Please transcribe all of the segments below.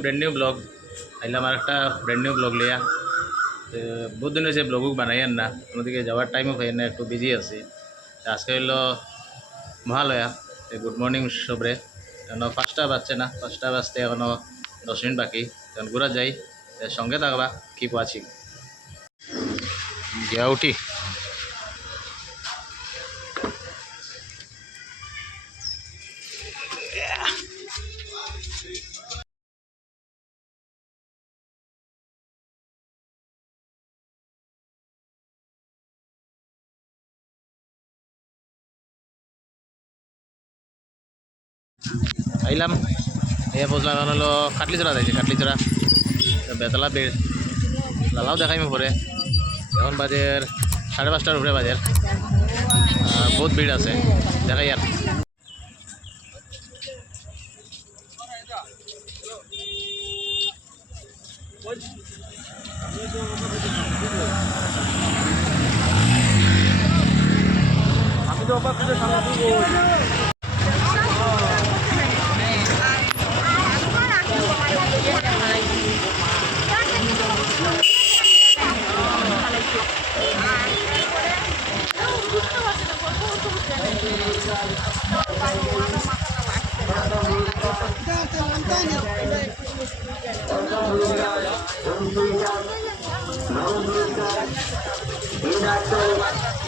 Brand new blog আইলাম আর একটা brand new blog লিয়া বহুত দিন হয়েছে ব্লগ বানাইয়েন না অন্যদিকে যাওয়ার টাইমও পাই না একটু বিজি আছি আজকে হইল মহালয়া গুড মর্নিং সবরে এখনও পাঁচটা বাজছে না পাঁচটা বাজতে এখনও দশ মিনিট বাকি তখন ঘুরা যাই সঙ্গে থাকবা কি পাচ্ছি গিয়া উঠি আইলাম। এই বুঝলাম এখন হলো কাটলিচড়া যাইছে কাটলিচড়া বেতলা বেড় লালাও দেখাইমে পরে এখন বাজের সাড়ে পাঁচটার উপরে বাজের বহুত ভিড় আছে, দেখাই আর আমি তো You got so much.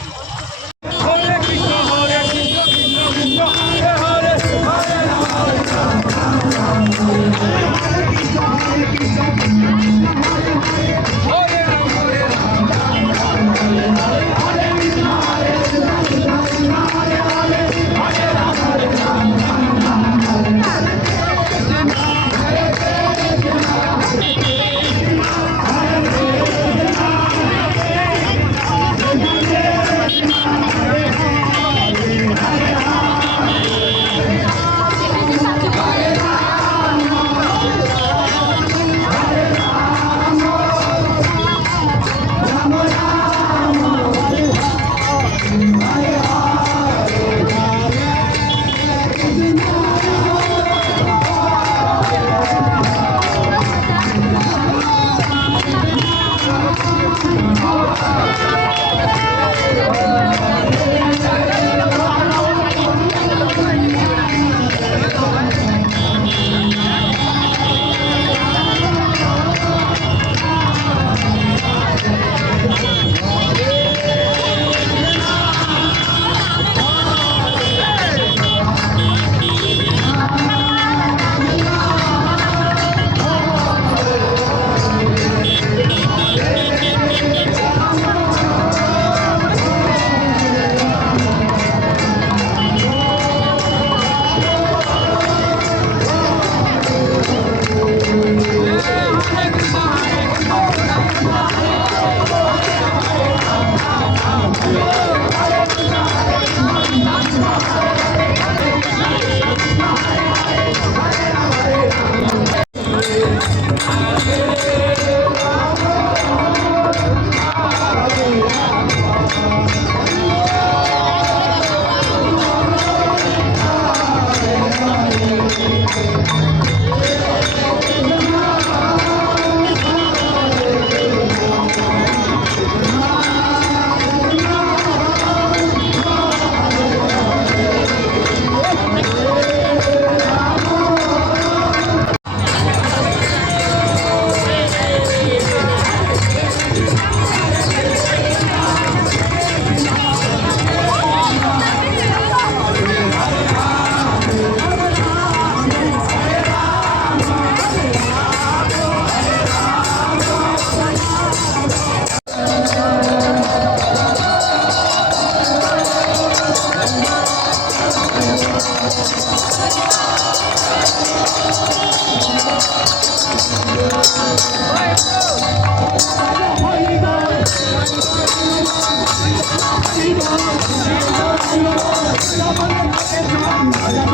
I'm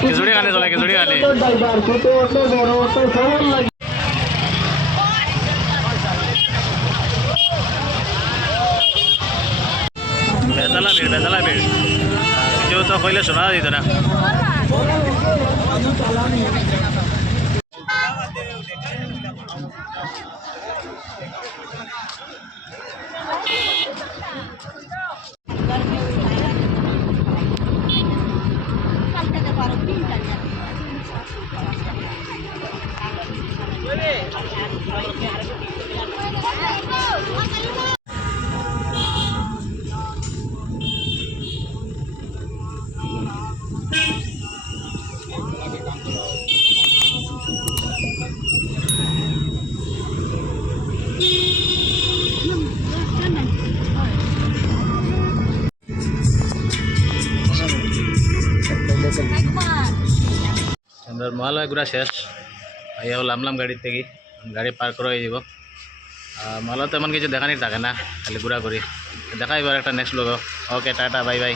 খিচুড়ি খানে চলে, খিচুড়ি খানে। বেজালা ভিড় বেজালা ভিড় কিছু তো কইলে শোনা যেত না। আমাদের মহালয় ঘুরা শেষ। ভাইয়া হল আমলাম গাড়ির থেকে। গাড়ি পার্ক করা হয়ে যাব। মহালয় এমন কিছু দেখানি থাকে না, খালি ঘোরাঘুরি। দেখা এবার একটা নেক্সট লোক ওকে টাটা বাই বাই